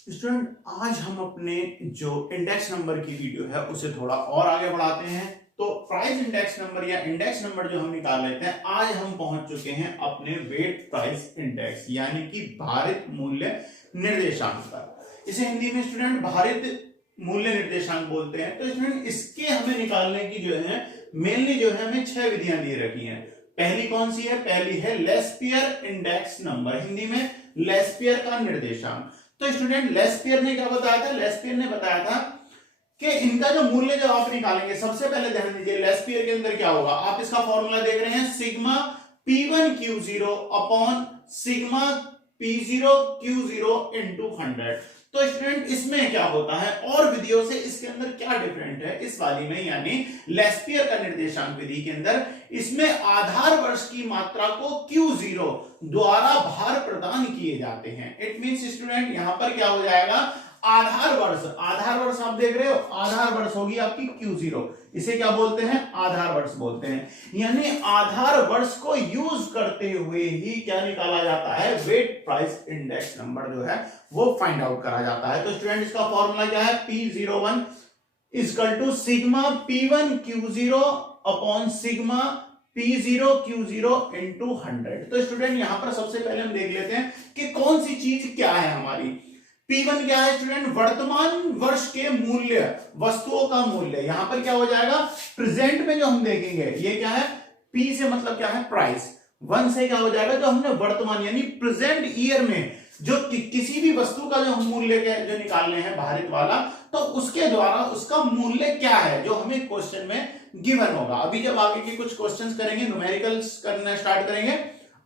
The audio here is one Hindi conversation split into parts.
स्टूडेंट आज हम अपने जो इंडेक्स नंबर की वीडियो है उसे थोड़ा और आगे बढ़ाते हैं। तो प्राइस इंडेक्स नंबर या इंडेक्स नंबर जो हम निकाल लेते हैं, आज हम पहुंच चुके हैं अपने वेट प्राइस इंडेक्स यानी कि भारित मूल्य निर्देशांक पर। इसे हिंदी में स्टूडेंट भारित मूल्य निर्देशांक बोलते हैं। तो स्टूडेंट इसके हमें निकालने की जो है मेनली जो है हमें 6 विधियां दी रखी हैं। पहली कौन सी है? पहली है लेस्पियर इंडेक्स नंबर, हिंदी में लेस्पियर का निर्देशांक। तो स्टूडेंट लेस्पियर ने क्या बताया था? लेस्पियर ने बताया था कि इनका जो मूल्य जो आप निकालेंगे, सबसे पहले ध्यान दीजिए लेस्पियर के अंदर क्या होगा। आप इसका फॉर्मूला देख रहे हैं, sigma P1Q0 upon sigma P0 Q0 into 100। तो स्टूडेंट इसमें क्या होता है और विधियों से इसके अंदर क्या डिफरेंट है इस वाली में, यानी लेस्पियर का निर्देशांक विधि के अंदर इसमें आधार वर्ष की मात्रा को Q0 द्वारा भार प्रदान किए जाते हैं। इट मींस स्टूडेंट यहां पर क्या हो जाएगा, आधार वर्ष आप देख रहे हो, आधार वर्ष होगी आपकी Q0, इसे क्या बोलते हैं? आधार वर्ष बोलते हैं। यानी आधार वर्ष को यूज करते हुए ही क्या निकाला जाता है? वेट प्राइस इंडेक्स नंबर जो है वो फाइंड आउट करा जाता है। तो स्टूडेंट इसका फॉर्मूला क्या है? P01 equal to sigma P1Q0 upon sigma P0 Q0 into 100। तो स्टूडेंट यहां पर सबसे पहले हम देख लेते हैं कि कौन सी चीज क्या है हमारी। P1 क्या है स्टूडेंट? वर्तमान वर्ष के मूल्य, वस्तुओं का मूल्य। यहां पर क्या हो जाएगा? प्रेजेंट में जो हम देखेंगे ये क्या है? P से मतलब क्या है? प्राइस। 1 से क्या हो जाएगा? जो हमने वर्तमान यानी प्रेजेंट ईयर में जो किसी भी वस्तु का जो हम मूल्य जो निकालने हैं भारित वाला, तो उसके द्वारा उसका मूल्य क्या है जो हमें क्वेश्चन में गिवन होगा। अभी जब आगे के कुछ क्वेश्चंस करेंगे, न्यूमेरिकल्स करना स्टार्ट करेंगे,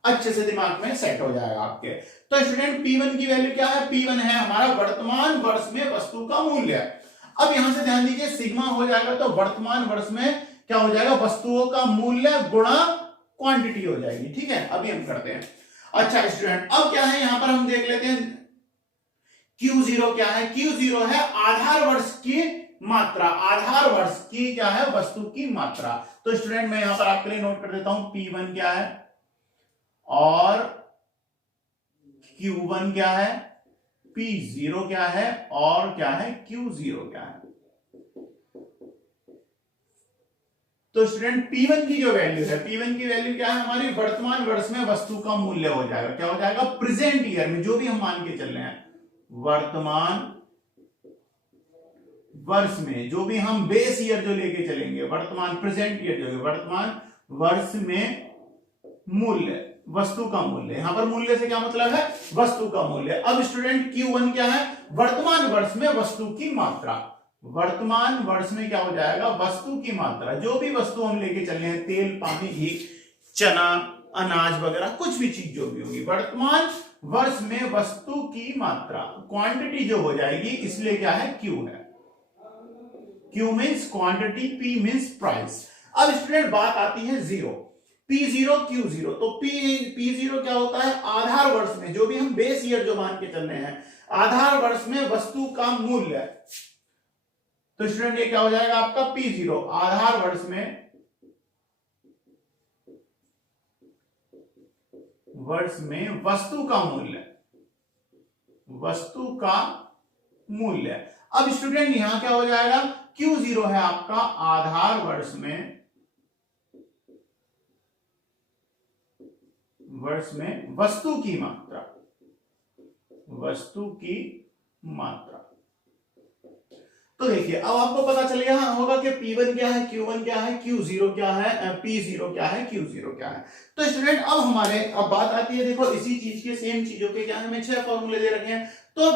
अच्छे से दिमाग में सेट हो जाएगा आपके। तो स्टूडेंट P1 की वैल्यू क्या है? P1 है हमारा वर्तमान वर्ष में वस्तु का मूल्य। अब यहां से ध्यान दीजिए, सिग्मा हो जाएगा तो वर्तमान वर्ष में क्या हो जाएगा? वस्तुओं का मूल्य गुणा क्वांटिटी हो जाएगी। ठीक है, अभी हम करते हैं। अच्छा स्टूडेंट, अब क्या है यहां पर हम देख लेते हैं Q0 क्या है? Q0 है आधार वर्ष की मात्रा, आधार वर्ष की क्या है? वस्तु की मात्रा। तो स्टूडेंट मैं यहां पर आपके लिए नोट कर देता हूं, P1 क्या है और Q1 क्या है, P0 क्या है और क्या है Q0 क्या है। तो स्टूडेंट P1 की जो वैल्यू है, P1 की वैल्यू क्या है हमारी? वर्तमान वर्ष में वस्तु का मूल्य हो जाएगा। क्या हो जाएगा? प्रेजेंट ईयर में जो भी हम मान के चल रहे हैं, वर्तमान वर्ष में जो भी हम बेस ईयर जो लेके चलेंगे, वर्तमान प्रेजेंट ईयर जो है वर्तमान वर्ष में मूल्य, वस्तु का मूल्य। यहां पर मूल्य से क्या मतलब है? वस्तु का मूल्य। अब स्टूडेंट Q1 क्या है? वर्तमान वर्ष में वस्तु की मात्रा। वर्तमान वर्ष में क्या हो जाएगा? वस्तु की मात्रा। जो भी वस्तु हम लेके चले हैं, तेल, पानी, घी, चना, अनाज वगैरह, कुछ भी चीज जो भी होगी, वर्तमान वर्ष में वस्तु की मात्रा, क्वांटिटी जो हो जाएगी, इसलिए क्या है? Q है। Q means quantity, P means price. अब स्टूडेंट बात आती है जीरो, P0 Q0। तो P0 क्या होता है? आधार वर्ष में जो भी हम बेस ईयर जो मान के चल रहे हैं, आधार वर्ष में वस्तु का मूल्य। तो स्टूडेंट ये क्या हो जाएगा आपका? P0 आधार वर्ष में वस्तु का मूल्य, वस्तु का मूल्य। अब स्टूडेंट यहां क्या हो जाएगा? Q0 है आपका आधार वर्ष में वस्तु की मात्रा, वस्तु की मात्रा। तो देखिए अब आपको पता चल गया होगा कि P1 क्या है, Q1 क्या है, Q0 क्या है, P0 क्या है, Q0 क्या है। तो स्टूडेंट अब बात आती है, देखो इसी चीज के सेम चीजों के क्या है, हमें 6 फॉर्मूले दे रखे हैं। तो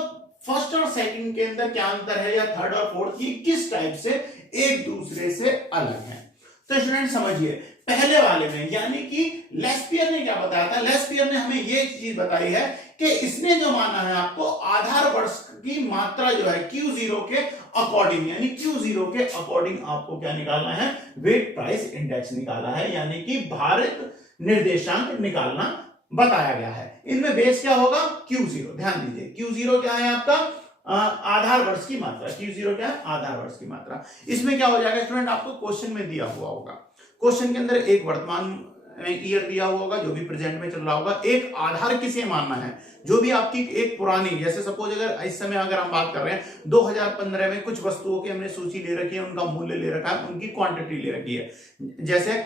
फर्स्ट और सेकंड के अंदर क्या अंतर है, या थर्ड और फोर्थ, ये किस टाइप से एक दूसरे से अलग है। तो स्टूडेंट समझिए, पहले वाले में यानी कि लेस्पियर ने क्या बताया था? लेस्पियर ने हमें ये चीज बताई है कि इसने जो माना है आपको आधार वर्ष की मात्रा जो है Q0 के अकॉर्डिंग, यानी Q0 के अकॉर्डिंग आपको क्या निकालना है? वेट प्राइस इंडेक्स निकाला है, यानी कि भारित निर्देशांक निकालना बताया गया है। इनमें बेस क्या होगा? Q0। ध्यान दीजिए, Q0 क्या है आपका? आधार वर्ष की मात्रा। Q0 क्या है? आधार वर्ष की मात्रा। इसमें क्या हो जाएगा स्टूडेंट? आपको क्वेश्चन में दिया हुआ होगा, क्वेश्चन के अंदर एक वर्तमान ईयर दिया हुआ होगा, जो भी प्रेजेंट में चल रहा होगा। एक आधार किसे मानना है, जो भी आपकी एक पुरानी, जैसे सपोज अगर इस समय अगर हम बात कर रहे हैं 2015 में कुछ वस्तुओं की हमने सूची ले रखी है, उनका मूल्य ले रखा है, उनकी क्वांटिटी ले रखी है। जैसे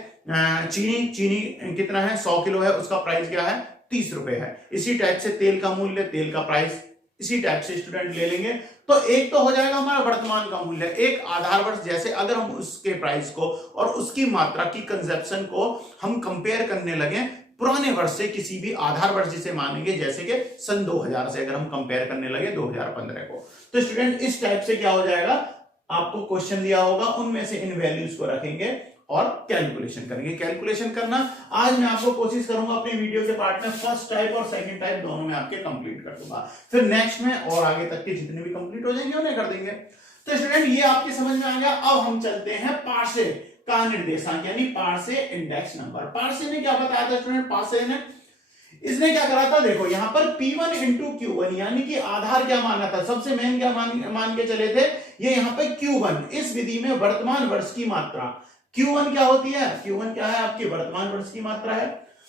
चीनी कितना है, 100 किलो है, उसका प्राइस क्या है, 30 रुपए है। इसी टाइप से तेल का मूल्य, तेल का प्राइस इसी टाइप से स्टूडेंट ले लेंगे। तो एक तो हो जाएगा हमारा वर्तमान का मूल्य, एक आधार वर्ष, जैसे अगर हम उसके प्राइस को और उसकी मात्रा की कंजप्शन को हम कंपेयर करने लगे पुराने वर्ष से, किसी भी आधार वर्ष जिसे मानेंगे, जैसे कि सन 2000 से अगर हम कंपेयर करने लगे 2015 को, तो स्टूडेंट इस टाइप से क्या हो जाएगा, आपको क्वेश्चन दिया होगा, उनमें से इन वैल्यूज को रखेंगे और कैलकुलेशन करेंगे। कैलकुलेशन करना आज मैं आपको कोशिश करूंगा अपने वीडियो के पार्ट में फर्स्ट टाइप और सेकंड टाइप दोनों में आपके कंप्लीट कर दूंगा, फिर नेक्स्ट में और आगे तक के जितने भी कंप्लीट हो जाएंगे उन्हें कर देंगे। तो स्टूडेंट ये आपके समझ में आ गया। अब हम चलते हैं पार्से का निर्देशांक, यानी पार्से इंडेक्स नंबर। पार्से ने क्या बताया था स्टूडेंट, पार्से ने इसने क्या करा था, देखो यहां पर P1 इंटू Q1, यानी कि आधार क्या माना था, सबसे मेन क्या मान के चले थे, ये यहाँ पे Q1, इस विधि में वर्तमान वर्ष की मात्रा। Q1 क्या होती है, Q1 क्या है, आपकी वर्तमान वर्ष की मात्रा है।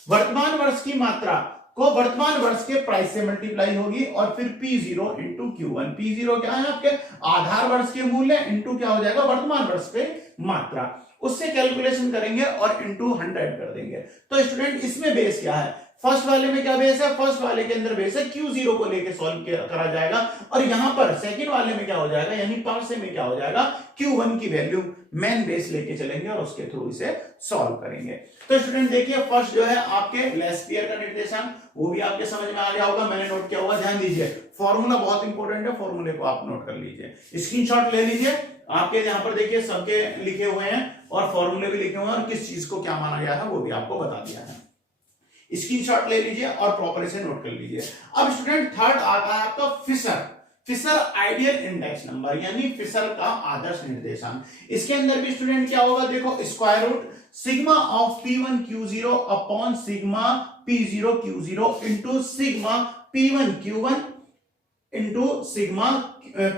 वर्तमान वर्ष की मात्रा को वर्तमान वर्ष के प्राइस से मल्टीप्लाई होगी और फिर P0 इंटू Q1। P0 क्या है, आपके आधार वर्ष के मूल्य इंटू क्या हो जाएगा, वर्तमान वर्ष के मात्रा, उससे कैलकुलेशन करेंगे और इंटू 100 कर देंगे। तो स्टूडेंट इसमें बेस क्या है, फर्स्ट वाले में क्या बेस है, फर्स्ट वाले के अंदर बेस है Q0 को लेके सॉल्व करा जाएगा, और यहां पर सेकंड वाले में क्या हो जाएगा, यानी पार्से में क्या हो जाएगा, Q1 की वैल्यू मेन बेस लेके चलेंगे और उसके थ्रू इसे सॉल्व करेंगे। तो स्टूडेंट देखिए, फर्स्ट जो है आपके लेस्पियर का निर्देशांक, वो भी आपके समझ में आ गया होगा, मैंने नोट किया होगा, ध्यान दीजिए, फॉर्मूला बहुत इंपॉर्टेंट है, फॉर्मूले को आप नोट कर लीजिए, स्क्रीनशॉट ले लीजिए। आपके यहाँ पर देखिए सबके लिखे हुए हैं और फॉर्मूले भी लिखे हुए हैं, और किस चीज को क्या माना गया है वो भी आपको बता दिया है। स्क्रीनशॉट ले लीजिए और प्रॉपर इसे नोट कर लीजिए। अब स्टूडेंट थर्ड आता है आपका फिशर आइडियल इंडेक्स नंबर, यानी फिशर का आदर्श निर्देशांक। इसके अंदर भी स्टूडेंट क्या होगा, देखो square root sigma of P1 Q0 upon sigma P0 Q0 into sigma P1 Q1 into sigma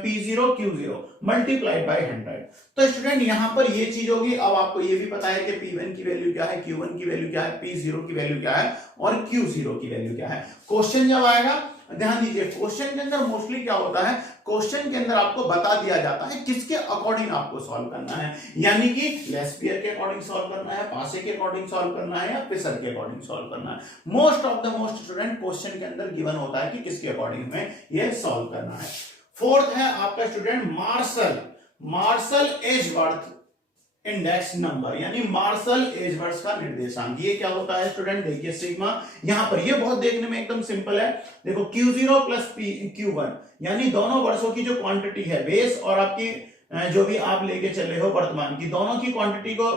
P0 Q0 multiplied by 100। तो स्टूडेंट यहां पर ये चीज होगी। अब आपको ये भी पता है कि P1 की वैल्यू क्या है, Q1 की वैल्यू क्या है, P0 की वैल्यू क्या है और Q0 की वैल्यू क्या है। क्वेश्चन जब आएगा ध्यान दीजिए, क्वेश्चन के अंदर मोस्टली क्या होता है, क्वेश्चन के अंदर आपको बता दिया जाता है किसके अकॉर्डिंग आपको सॉल्व करना है, यानी कि लेस्पियर के अकॉर्डिंग सॉल्व करना है, पार्से के अकॉर्डिंग सॉल्व करना है या फिशर के अकॉर्डिंग सॉल्व करना है। Most of the most student question के अंदर गिवन होता है कि किसके अकॉर्डिंग में ये सॉल्व करना है। फोर्थ है आपका student Marshall Edgeworth index number, यानी मार्शल एजवर्थ का निर्देशांक। ये क्या होता है स्टूडेंट, देखिए सिग्मा, यहां पर ये बहुत देखने में एकदम सिंपल है। देखो Q0 प्लस Q1, यानी दोनों वर्षों की जो क्वांटिटी है, बेस और आपकी जो भी आप लेके चले हो वर्तमान की, दोनों की क्वांटिटी को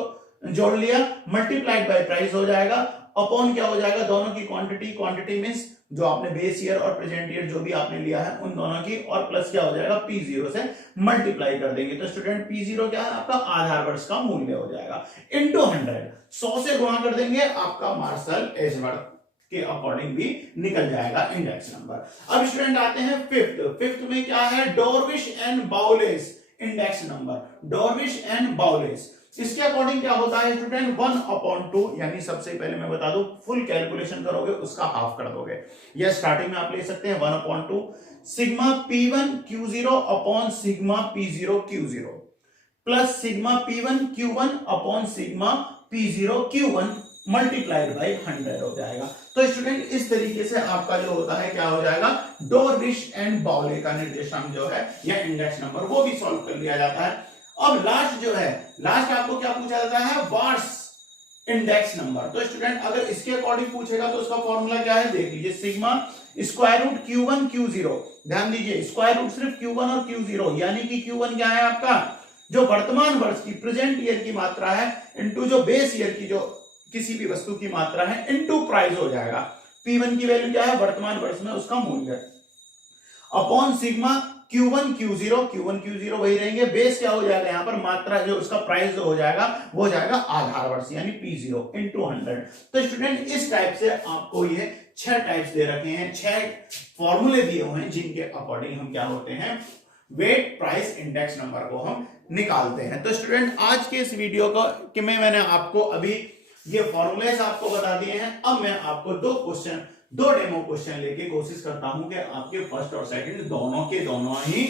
जोड़ लिया, मल्टीप्लाइड बाय प्राइस हो जाएगा, अपॉन क्या हो जाएगा, दोनों की क्वांटिटी मींस जो आपने बेस ईयर और प्रेजेंट ईयर जो भी आपने लिया है उन दोनों की, और प्लस क्या हो जाएगा P0 से मल्टीप्लाई कर देंगे। तो स्टूडेंट P0 क्या है, आपका आधार वर्ष का मूल्य हो जाएगा, इंटू 100 से गुणा कर देंगे, आपका मार्शल एजवर्थ के अकॉर्डिंग भी निकल जाएगा इंडेक्स नंबर। अब स्टूडेंट आते हैं फिफ्थ में क्या है, डॉर्विश एंड बाउलेस इंडेक्स नंबर। डॉर्विश एंड बाउलेस, इसके अकॉर्डिंग क्या होता है स्टूडेंट, 1/2, यानी सबसे पहले मैं बता दूं, फुल कैलकुलेशन करोगे उसका हाफ कर दोगे, या स्टार्टिंग में आप ले सकते हैं 1/2 sigma P1 Q0 upon sigma P0 Q0 plus sigma P1 Q1 upon sigma P0 Q1 multiplied by 100 हो जाएगा। तो स्टूडेंट इस तरीके से आपका जो होता है क्या हो जाएगा, डॉर्विश एंड बाउले का निर्देशांक जो है या इंडेक्स नंबर, वो भी सॉल्व कर लिया जाता है। अब लास्ट जो है, लास्ट आपको क्या पूछा जाता है, वार्स इंडेक्स नंबर। तो स्टूडेंट अगर इसके अकॉर्डिंग पूछेगा तो उसका फॉर्मूला क्या है, देख लीजिए, sigma square root Q1 Q0, ध्यान दीजिए स्क्वायर रूट सिर्फ Q1 और Q0, यानी कि Q1 क्या है आपका जो वर्तमान वर्ष की प्रेजेंट ईयर की मात्रा है, इंटू जो बेस ईयर की जो किसी भी वस्तु की मात्रा है, इंटू प्राइस हो जाएगा। P1 की वैल्यू क्या है, वर्तमान वर्ष में उसका मूल्य, अपॉन सिग्मा Q1 Q0 वही रहेंगे, बेस क्या हो जाएगा यहाँ पर, मात्रा जो उसका प्राइस जो हो जाएगा वो हो जाएगा आधार वर्ष, यानी P0 इंटू 100। तो स्टूडेंट इस टाइप से आपको ये 6 टाइप्स दे रखे हैं, 6 फॉर्मूले दिए हुए हैं, जिनके अकॉर्डिंग हम क्या होते हैं, वेट प्राइस इंडेक्स नंबर को हम निकालते हैं। तो स्टूडेंट आज के इस वीडियो को कि मैंने आपको अभी ये फॉर्मूलेस आपको बता दिए हैं। अब मैं आपको दो डेमो क्वेश्चन लेके कोशिश करता हूं कि आपके फर्स्ट और सेकंड दोनों के दोनों ही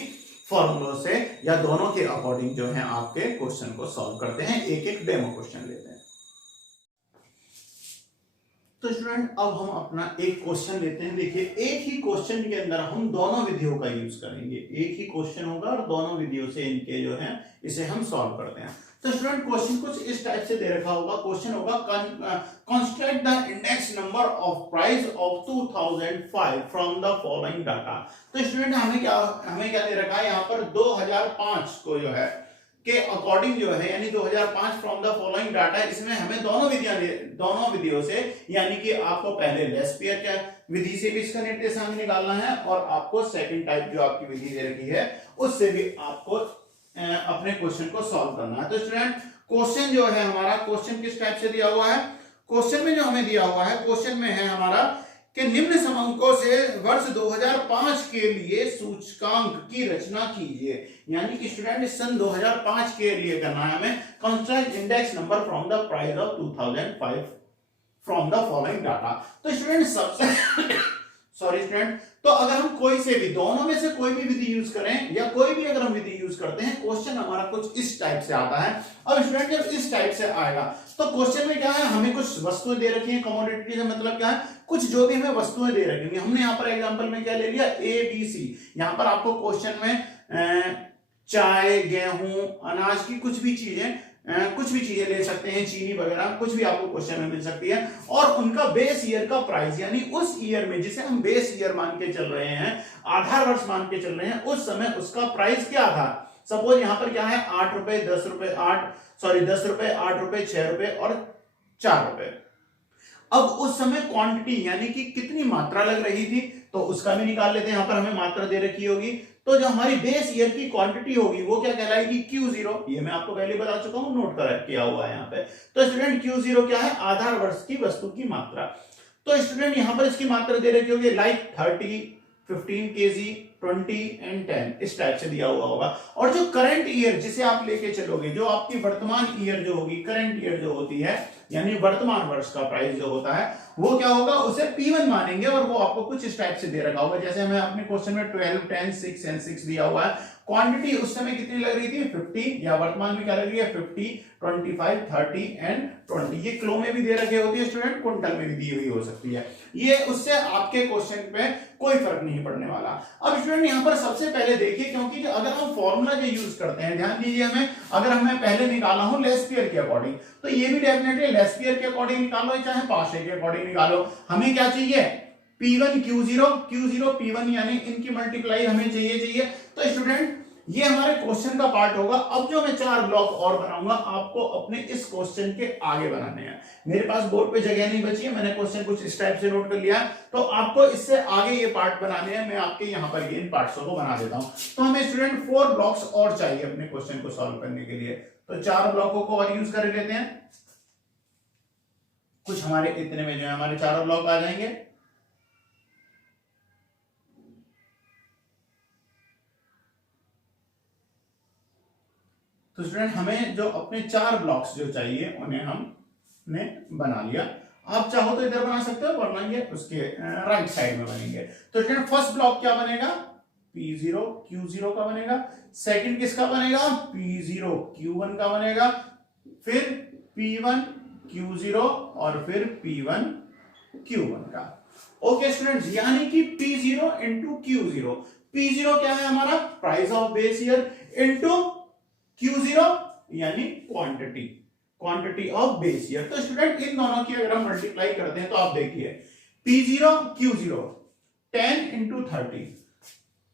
फॉर्मूलों से या दोनों के अकॉर्डिंग जो है आपके क्वेश्चन को सॉल्व करते हैं। एक एक डेमो क्वेश्चन लेते हैं। तो स्टूडेंट अब हम अपना एक क्वेश्चन लेते हैं। देखिए एक ही क्वेश्चन के अंदर हम दोनों विधियों का यूज करेंगे। एक ही क्वेश्चन होगा और दोनों विधियों से इनके जो है इसे हम सॉल्व करते हैं। तो स्टूडेंट क्वेश्चन कुछ इस टाइप से दे रखा होगा। क्वेश्चन होगा construct the index number of price of 2005 from the following data. तो स्टूडेंट हमें क्या दे रखा है यहाँ पर 2005 को जो है के अकॉर्डिंग जो है यानी 2005 फ्रॉम द फॉलोइंग डाटा। इसमें हमें दोनों विधियों से यानी कि आपको पहले लेस्पियर क्या विधि से भी इसका निर्देशांक निकालना है और आपको सेकंड टाइप जो आपकी विधि दे रखी है उससे भी आपको अपने क्वेश्चन को सॉल्व करना है। तो स्टूडेंट क्वेश्चन जो है हमारा क्वेश्चन किस टाइप से दिया हुआ है। क्वेश्चन में जो हमें दिया हुआ है क्वेश्चन में है हमारा कि निम्न समंकों से वर्ष 2005 के लिए सूचकांक की रचना कीजिए। यानी कि स्टूडेंट सन 2005 के लिए करना है हमें construct index number from the price of 2005 from the following data. तो स्टूडेंट सबसे सॉरी स्टूडेंट, तो अगर हम कोई से भी दोनों में से कोई भी विधि यूज करें या कोई भी अगर हम विधि यूज करते हैं क्वेश्चन हमारा कुछ इस टाइप से आता है। अब स्टूडेंट जब इस टाइप से आएगा तो क्वेश्चन में क्या है हमें कुछ वस्तुएं दे रखी हैं। कमोडिटी से मतलब क्या है कुछ जो भी हमें वस्तुएं दे रखी हैं। हमने यहाँ पर एग्जांपल में क्या ले लिया ए बी सी। यहाँ पर आपको क्वेश्चन में चाय गेहूं अनाज की कुछ भी चीजें ले सकते हैं, चीनी वगैरह कुछ भी आपको क्वेश्चन में मिल सकती है और उनका बेस ईयर का प्राइस यानी उस ईयर में जिसे हम बेस ईयर मान के चल रहे हैं, आधार वर्ष मान के चल रहे हैं, उस समय उसका प्राइस क्या था। सपोज यहां पर क्या है 8 रुपए 10 रुपए 10 रुपए 8 रुपए 6 रुपए और 4 रुपए। अब उस समय क्वांटिटी यानी कि कितनी मात्रा लग रही थी तो उसका भी निकाल लेते हैं। यहां पर हमें मात्रा दे रखी होगी तो जो हमारी बेस ईयर की क्वांटिटी होगी वो क्या कहलाएगी Q0। ये मैं आपको पहले बता चुका हूं, नोट कर किया हुआ है यहाँ पे। तो स्टूडेंट Q0 क्या है आधार वर्ष की वस्तु की मात्रा। तो स्टूडेंट यहां पर इसकी मात्रा दे रखी होगी लाइक 30 15 kg 20 एंड 10 इस टाइप से दिया हुआ होगा। और जो करंट ईयर जिसे आप लेके चलोगे जो आपकी वर्तमान ईयर जो होगी करंट ईयर जो होती है यानी वर्तमान वर्ष का प्राइस जो होता है वो क्या होगा उसे P1 मानेंगे और वो आपको कुछ इस टाइप से दे रखा होगा। जैसे हमें अपने क्वेश्चन में 12 10 6 एंड 6 दिया हुआ है। क्वांटिटी उस समय कितनी लग रही थी 50 या वर्तमान में क्या लग रही है 50 25 30 एंड 20। ये किलो में भी दे रखे होती है स्टूडेंट, क्विंटल में भी दी हुई हो सकती है। ये उससे आपके क्वेश्चन पे कोई फर्क नहीं पड़ने वाला। अब स्टूडेंट यहाँ पर सबसे पहले देखिए क्योंकि अगर हम फॉर्मूला जो यूज करते हैं ध्यान दीजिए हमें अगर हमें पहले निकाला हूं लेस्पियर के अकॉर्डिंग तो ये भी डेफिनेटली लेस्पियर के अकॉर्डिंग निकालो चाहे पाशे के अकॉर्डिंग निकालो। हमें क्या चाहिए P1 Q0 P1 यानी इनकी मल्टीप्लाई हमें चाहिए। तो स्टूडेंट ये हमारे क्वेश्चन का पार्ट होगा। अब जो मैं 4 ब्लॉक और बनाऊंगा आपको अपने इस क्वेश्चन के आगे बनाने हैं। मेरे पास बोर्ड पे जगह नहीं बची है, मैंने क्वेश्चन कुछ इस टाइप से नोट कर लिया तो आपको इससे आगे ये पार्ट बनाने हैं। मैं आपके यहाँ पर इन पार्ट्सों को बना देता हूं। तो हमें स्टूडेंट 4 ब्लॉक्स और चाहिए अपने क्वेश्चन को सॉल्व करने के लिए। तो 4 ब्लॉकों को और यूज कर लेते हैं। कुछ हमारे इतने में जो है हमारे 4 ब्लॉक आ जाएंगे। तो स्टूडेंट हमें जो अपने 4 ब्लॉक्स जो चाहिए उन्हें हमने बना लिया। आप चाहो तो इधर बना सकते हो वरना ये उसके राइट साइड में बनेंगे। तो स्टूडेंट फर्स्ट ब्लॉक क्या बनेगा P0 Q0 का बनेगा। सेकंड किसका बनेगा P0 Q1 का बनेगा। फिर P1 Q0 और फिर P1 Q1 का। ओके स्टूडेंट्स यानी कि P0 इंटू Q0। P0 क्या है हमारा price of base year into Q0 यानी क्वांटिटी ऑफ बेस ईयर। तो स्टूडेंट इन दोनों की अगर हम मल्टीप्लाई करते हैं तो आप देखिए P0 Q0 10 इंटू 30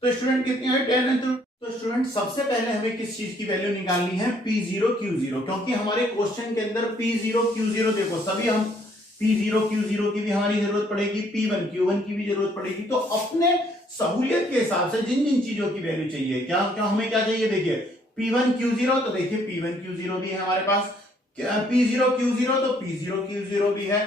तो स्टूडेंट कितनी है 10 इंटू। तो स्टूडेंट सबसे पहले हमें किस चीज की वैल्यू निकालनी है P0 Q0 क्योंकि हमारे क्वेश्चन के अंदर P0 Q0 देखो सभी हम P0 Q0 की भी हमारी जरूरत पड़ेगी, P1 Q1 की भी जरूरत पड़ेगी। तो अपने सहूलियत के हिसाब से जिन जिन चीजों की वैल्यू चाहिए क्या हमें क्या चाहिए देखिए P1 Q0 तो देखिए P1 Q0 भी है हमारे पास, P0 Q0 तो P0 Q0 भी है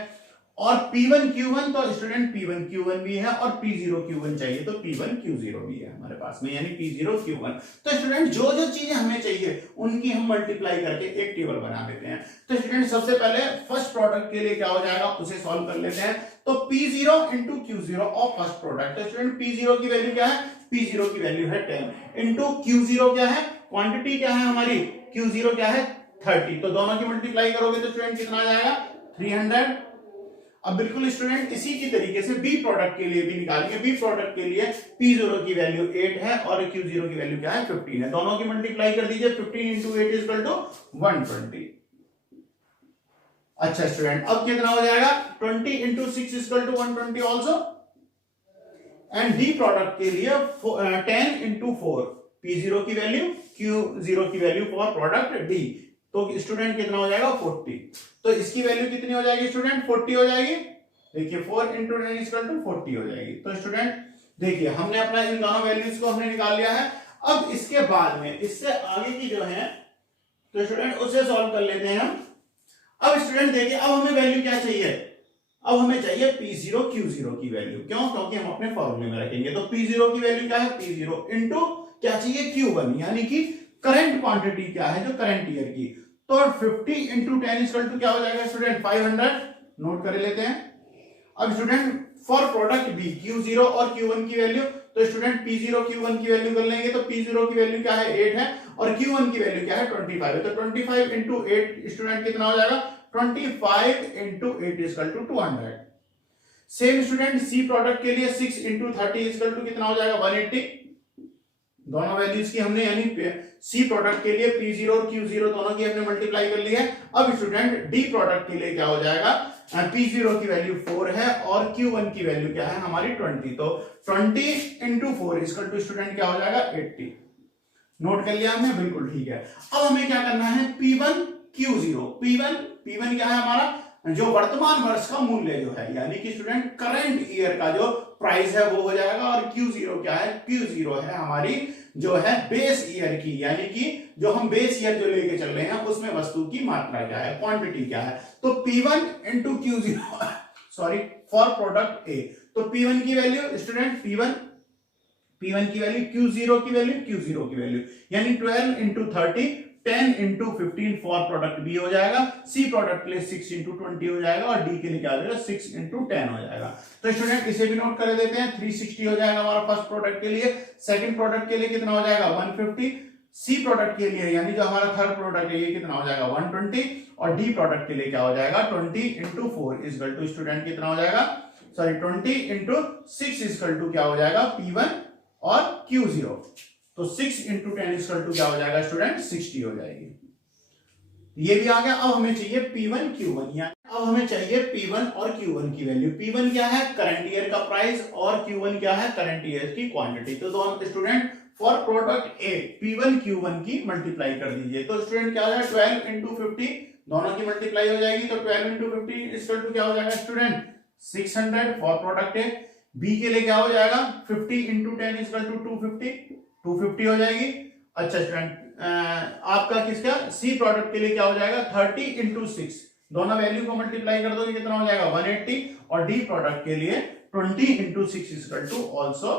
और P1 Q1 तो स्टूडेंट P1 Q1 भी है और P0 Q1 चाहिए तो P1 Q0 भी है हमारे पास में, यानी P0 Q1। तो स्टूडेंट जो जो चीजें हमें चाहिए उनकी हम मल्टीप्लाई करके एक टेबल बना देते हैं। तो स्टूडेंट सबसे पहले फर्स्ट प्रोडक्ट के लिए क्या हो जाएगा उसे सॉल्व कर लेते हैं। तो P0 इंटू Q0 और फर्स्ट प्रोडक्ट, तो स्टूडेंट P0 की वैल्यू क्या है, P0 की वैल्यू है 10 इंटू Q0 क्या है, क्वांटिटी क्या है हमारी, Q0 क्या है 30। तो दोनों की मल्टीप्लाई करोगे तो स्टूडेंट कितना आ जाएगा 300। अब बिल्कुल स्टूडेंट इसी की तरीके से बी प्रोडक्ट के लिए भी निकालेंगे। बी प्रोडक्ट के लिए P0 की वैल्यू 8 है और Q0 की वैल्यू क्या है 15 है। दोनों की मल्टीप्लाई कर दीजिए, 15 इंटू 8 इज इक्वल टू 120। अच्छा स्टूडेंट अब कितना हो जाएगा 20 into 6 is equal to 120 also. And D product के लिए 10 इंटू 4, P0 की वैल्यू Q0 की वैल्यू फॉर प्रोडक्ट डी, तो स्टूडेंट कितना हो जाएगा 40। तो इसकी वैल्यू कितनी हो जाएगी स्टूडेंट 40 हो जाएगी। देखिए 4 इंटू 10 इक्वल टू 40 हो जाएगी। तो स्टूडेंट देखिए हमने अपना इन दोनों वैल्यूज को हमने निकाल लिया है। अब इसके बाद में इससे आगे की जो है तो स्टूडेंट उसे सॉल्व कर लेते हैं हम। अब स्टूडेंट देखिए अब हमें वैल्यू क्या चाहिए, अब हमें चाहिए P0 Q0 की वैल्यू। क्यों, क्योंकि हम अपने फॉर्मूले में रखेंगे। तो P0 की वैल्यू क्या है, P0 इंटू क्या चाहिए Q1, यानी कि करंट क्वांटिटी क्या है जो करंट ईयर की। तो 50 इंटू 10 इक्वल टू क्या हो जाएगा स्टूडेंट 500। नोट कर लेते हैं। अब student for product B Q0 और Q1 की वैल्यू, तो स्टूडेंट P0 Q1 की वैल्यू कर लेंगे। तो P0 की वैल्यू क्या है 8 है और Q1 की वैल्यू क्या है 25 है। तो 25 इंटू 8 स्टूडेंट कितना हो जाएगा 25 into 8 equal to 200। Same student C product के लिए 6 इंटू 30 इक्वल टू कितना हो जाएगा 180। दोनों वैल्यूज की हमने यानी सी प्रोडक्ट के लिए P0 और Q0 दोनों की हमने मल्टीप्लाई कर ली है। अब स्टूडेंट डी प्रोडक्ट के लिए क्या हो जाएगा, P0 की वैल्यू 4 है और Q1 की वैल्यू क्या है हमारी 20। तो 20 इंटू 4 इक्वल टू स्टूडेंट क्या हो जाएगा 80। नोट कर लिया हमने, बिल्कुल ठीक है। अब हमें क्या करना है P1 Q0। P1 क्या है हमारा जो वर्तमान वर्ष का मूल्य जो है, यानी कि स्टूडेंट करंट ईयर का जो प्राइस है वो हो जाएगा। और Q0 क्या है, Q0 है हमारी जो है बेस ईयर की, यानी कि जो हम बेस ईयर जो लेके चल रहे हैं उसमें वस्तु की मात्रा क्या है, क्वांटिटी क्या है। तो P1 into Q0 sorry for product ए। तो P1 की वैल्यू स्टूडेंट P1 की वैल्यू Q0 की वैल्यू Q0 की वैल्यू, यानी 12 into 30 10 into 15 for product B हो जाएगा। सी प्रोडक्ट के लिए 6 इंटू 20 हो जाएगा और डी के लिए क्या हो जाएगा 6 इंटू 10 हो जाएगा। तो स्टूडेंट इसे भी नोट कर देते हैं। 360 हो जाएगा हमारा फर्स्ट प्रोडक्ट के लिए। सेकंड प्रोडक्ट के लिए कितना हो जाएगा 150। सी प्रोडक्ट के लिए यानी जो हमारा थर्ड प्रोडक्ट है ये कितना हो जाएगा 120 और डी प्रोडक्ट के लिए क्या हो जाएगा 20 इंटू 4 इक्वल टू स्टूडेंट कितना हो जाएगा, सॉरी 20 इंटू 6 इक्वल टू क्या हो जाएगा P1 और Q0। तो 6 इंटू 10 इक्वल टू क्या हो जाएगा स्टूडेंट 60 हो जाएगी। ये भी आ गया। अब हमें चाहिए P1 Q1, यानी अब हमें चाहिए P1 और Q1 की वैल्यू। P1 क्या है करंट ईयर का प्राइस और Q1 क्या है करंट ईयर की क्वांटिटी। तो दोनों student for product A P1 Q1 की मल्टीप्लाई कर दीजिए। तो स्टूडेंट क्या हो जाएगा 12 इंटू 50, दोनों की मल्टीप्लाई हो जाएगी। तो 12 इंटू 50 इक्वल टू क्या हो जाएगा student 600 for product A. B के लिए क्या हो जाएगा 50 इंटू 10 इक्वल टू 250 हो जाएगी। अच्छा स्टूडेंट आपका किसका सी प्रोडक्ट के लिए क्या हो जाएगा 30 इंटू 6, दोनों वैल्यू को मल्टीप्लाई कर दोगे कितना हो जाएगा 180 और डी प्रोडक्ट के लिए 20 इंटू 6 इक्वल टू ऑल्सो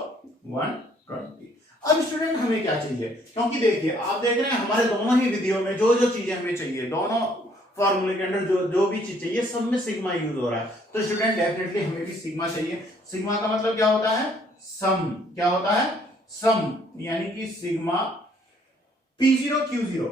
120। अब स्टूडेंट हमें क्या चाहिए, क्योंकि देखिए आप देख रहे हैं हमारे दोनों ही विधियों में जो जो चीजें हमें चाहिए, दोनों फॉर्मूले के अंदर जो भी चीज चाहिए सब में सिग्मा यूज हो रहा है। तो स्टूडेंट डेफिनेटली हमें भी सिग्मा चाहिए। सिग्मा का मतलब क्या होता है सम, क्या होता है सम, यानी कि सिग्मा P0 Q0।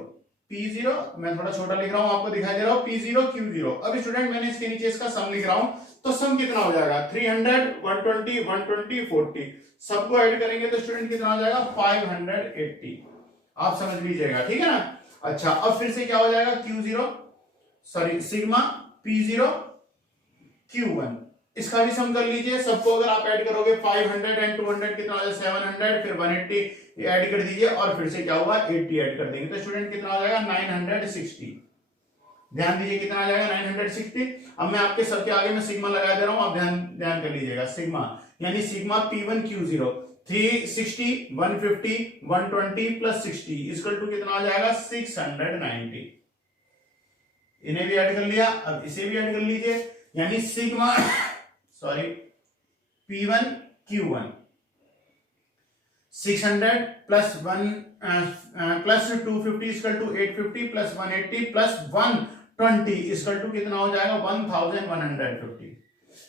P0 मैं थोड़ा छोटा लिख रहा हूं आपको दिखाई दे रहा हूं P0 Q0। अब स्टूडेंट मैंने इसके नीचे इसका सम लिख रहा हूं। तो सम कितना हो जाएगा 300 120 120 40, सबको ऐड करेंगे तो स्टूडेंट कितना हो जाएगा 580। आप समझ लीजिएगा, ठीक है ना। अच्छा अब फिर से क्या हो जाएगा Q0 sorry sigma P0 Q1, इसका भी सम कर लीजिए। सबको अगर आप ऐड करोगे 500 एंड 200 कितना हो जाएगा 700, फिर 180 ऐड कर दीजिए और फिर से क्या होगा 80 ऐड कर देंगे। तो स्टूडेंट कितना हो जाएगा 960। ध्यान दीजिए कितना आ जाएगा 960। अब मैं आपके सबके आगे में सिग्मा लगा दे रहा हूं, आप ध्यान कर लीजिएगा। सिग्मा यानी sigma P1 Q0 360 150 120 plus 60 equal to कितना आ जाएगा 690। इन्हें भी ऐड कर लिया, अब इसे भी ऐड कर लीजिए। यानी sigma sorry P1 Q1 600 plus 250 equal to 850 plus 180 plus 120 equal to कितना हो जाएगा 1150।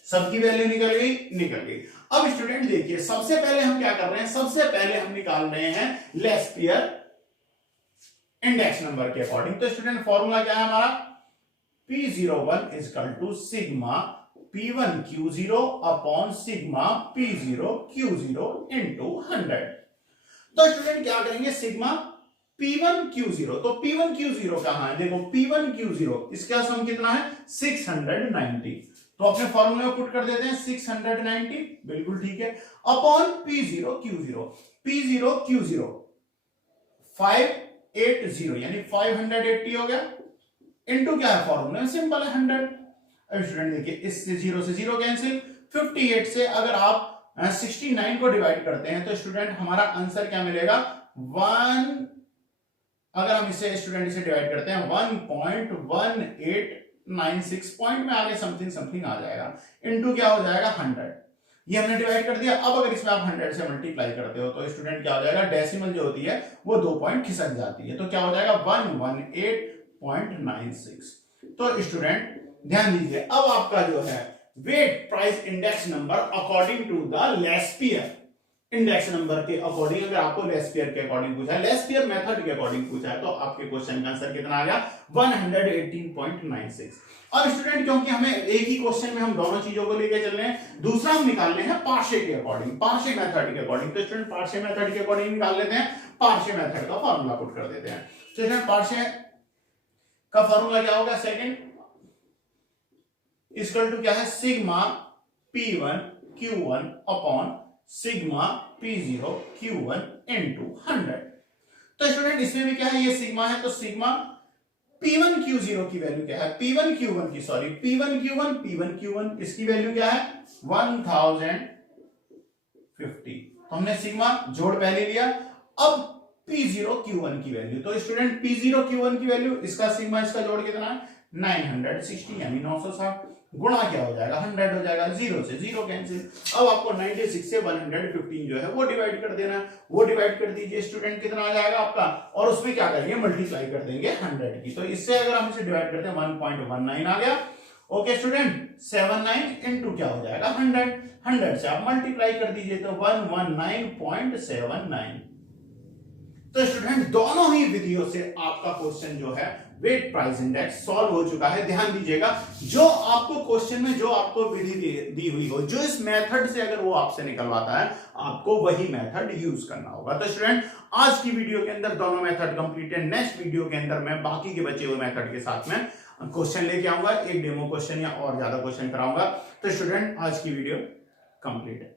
सबकी वैल्यू निकल गई। अब स्टूडेंट देखिए, सबसे पहले हम क्या कर रहे हैं, सबसे पहले हम निकाल रहे हैं लेस्पियर इंडेक्स नंबर के अकॉर्डिंग। तो स्टूडेंट फॉर्मूला क्या है हमारा, P01 equal to sigma P1 Q0 upon sigma P0 Q0 into 100। तो स्टूडेंट क्या करेंगे, सिग्मा P1 Q0, तो P1 Q0 कहां है, देखो P1 Q0 इसका सम कितना है 690, तो अपने फॉर्मूले में पुट कर देते हैं 690, बिल्कुल ठीक है, अपॉन P0 Q0 580 यानी 580 हो गया, इनटू क्या है फॉर्मूला में सिंपल है 100। अब स्टूडेंट देखिए, इससे 0 से 0 कैंसिल, 58 से अगर आप 69 को डिवाइड करते हैं तो स्टूडेंट हमारा आंसर क्या मिलेगा 1, अगर हम इसे स्टूडेंट इसे डिवाइड करते हैं 1.1896 पॉइंट में आगे समथिंग आ जाएगा, इनटू क्या हो जाएगा 100। ये हमने डिवाइड कर दिया। अब अगर इसमें आप 100 से मल्टीप्लाई करते हो तो स्टूडेंट क्या हो जाएगा, डेसिमल जो होती है वो 2 पॉइंट खिसक जाती है, तो क्या हो जाएगा 118.96। तो स्टूडेंट ध्यान दीजिए, अब आपका जो है weight price index number according to the Laspeyres index number के अकॉर्डिंग, अगर आपको लेस्पियर के अकॉर्डिंग पूछा है, लेस्पियर मेथड के अकॉर्डिंग पूछा है, तो आपके क्वेश्चन का आंसर कितना आ गया 118.96। और स्टूडेंट क्योंकि हमें एक ही क्वेश्चन में हम दोनों चीजों को लेकर चल रहे हैं, दूसरा हम निकाल रहे हैं पार्शे के अकॉर्डिंग, पार्शे मेथड के अकॉर्डिंग, तो स्टूडेंट पार्शे मेथड के अकॉर्डिंग निकाल लेते हैं, पार्शे मेथड का फॉर्मूला पुट कर देते हैं। स्टूडेंट पार्शे का फॉर्मूला क्या होगा, सेकंड इक्वल टू क्या है sigma P1 Q1 upon sigma P0 Q1 into 100। तो स्टूडेंट इसमें भी क्या है, ये सिग्मा है, तो सिग्मा P1 Q0 की वैल्यू क्या है, P1 Q1 की सॉरी P1 Q1 इसकी वैल्यू क्या है 1050। तो हमने सिग्मा जोड़ पहले लिया, अब P0 Q1 की वैल्यू, तो स्टूडेंट P0 Q1 की वैल्यू, इसका सिग्मा इसका जोड़ कितना है 960 यानी 960, गुणा क्या हो जाएगा 100 हो जाएगा, 0 से 0 कैंसिल। अब आपको 96 से 115 जो है वो डिवाइड कर देना है, वो डिवाइड कर दीजिए स्टूडेंट, कितना आ जाएगा आपका, और उसमें क्या करेंगे मल्टीप्लाई कर देंगे 100 की, तो इससे अगर हम इसे डिवाइड करते हैं 1.19 आ गया। ओके स्टूडेंट, 79 इंटू क्या हो जाएगा 100 से आप मल्टीप्लाई कर दीजिए तो 119.79। तो स्टूडेंट दोनों ही विधियों से आपका क्वेश्चन जो है वेट प्राइस इंडेक्स सॉल्व हो चुका है। ध्यान दीजिएगा, जो आपको क्वेश्चन में जो आपको विधि दी हुई हो, जो इस मेथड से अगर वो आपसे निकलवाता है, आपको वही मेथड यूज करना होगा। तो स्टूडेंट आज की वीडियो के अंदर दोनों मेथड कंप्लीट है। नेक्स्ट वीडियो के अंदर मैं बाकी के बचे हुए मेथड के साथ में क्वेश्चन लेके आऊंगा, एक डेमो क्वेश्चन या और ज्यादा क्वेश्चन कराऊंगा। तो स्टूडेंट आज की वीडियो कंप्लीट है।